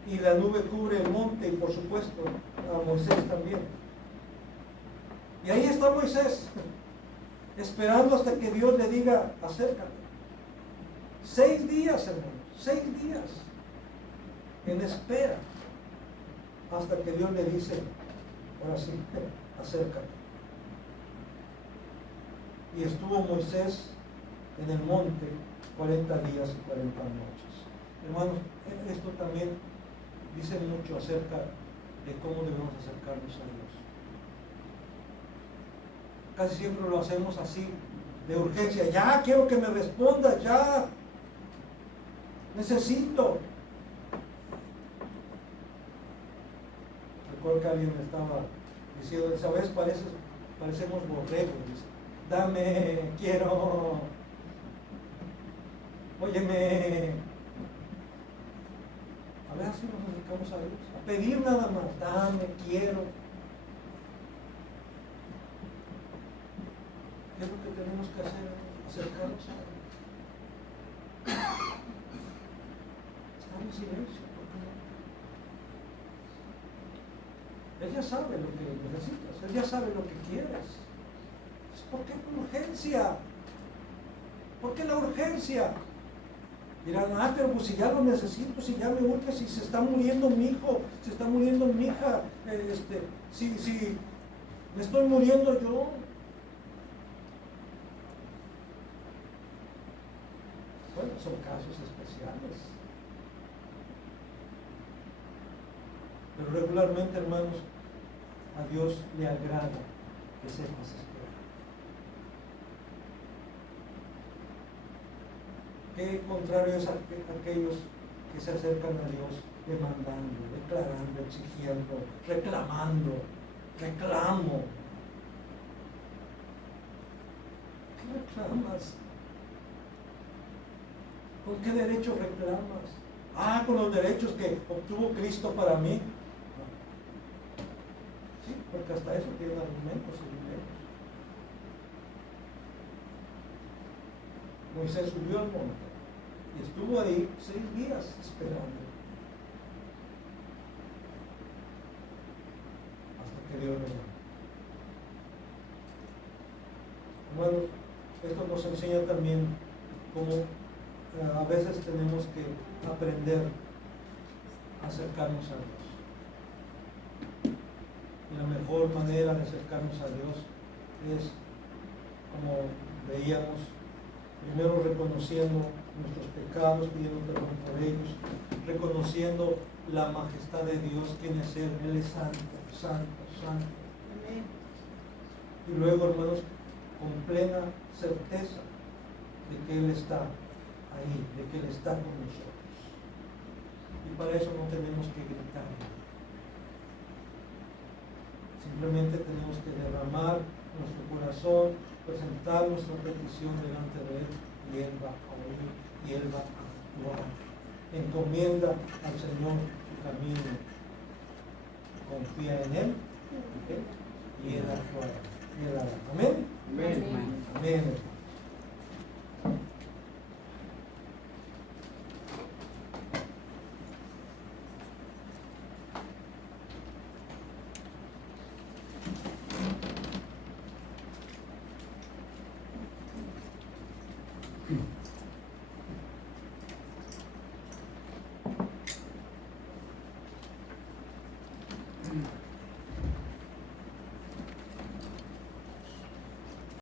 Y la nube cubre el monte y por supuesto a Moisés también. Y ahí está Moisés, esperando hasta que Dios le diga, acércate. 6 días, hermano, 6 días en espera, hasta que Dios le dice, ahora sí, acércate. Y estuvo Moisés en el monte 40 días y 40 noches. Hermanos, esto también dice mucho acerca de cómo debemos acercarnos a Dios. Casi siempre lo hacemos así, de urgencia. Ya quiero que me responda, ya necesito. Recuerdo que alguien me estaba diciendo, ¿sabes? Parecemos borregos. Dice, dame, quiero, óyeme. A ver si nos acercamos a Dios, a pedir nada más, dame, quiero. ¿Qué es lo que tenemos que hacer? Acercarnos a Él. Estar en silencio, porque Él ya sabe lo que necesitas, Él ya sabe lo que quieres. ¿Por qué la urgencia? ¿Por qué la urgencia? Dirán, pero pues si ya lo necesito, si ya me urge, si se está muriendo mi hijo, se está muriendo mi hija, si me estoy muriendo yo. Bueno, son casos especiales. Pero regularmente, hermanos, a Dios le agrada que sepas esperar. Qué contrario es a aquellos que se acercan a Dios demandando, declarando, exigiendo, reclamando, reclamo. ¿Qué reclamas? ¿Con qué derecho reclamas? Con los derechos que obtuvo Cristo para mí. Sí, porque hasta eso tienen argumentos y dilemas. Moisés subió al monte y estuvo ahí 6 días esperando hasta que Dios lo llamó. Hermanos, esto nos enseña también cómo a veces tenemos que aprender a acercarnos a Dios. Y la mejor manera de acercarnos a Dios es, como veíamos, primero reconociendo nuestros pecados, pidiendo perdón por ellos, reconociendo la majestad de Dios, quién es Él. Él es santo, santo, santo. Amén. Y luego, hermanos, con plena certeza de que Él está ahí, de que Él está con nosotros. Y para eso no tenemos que gritar. Simplemente tenemos que derramar nuestro corazón, presentar nuestra petición delante de Él, y Él va a oír, y Él va a actuar. Encomienda al Señor tu camino, confía en Él, ¿okay? Y Él actuará, y Él hará. Amén. Amén. Amén.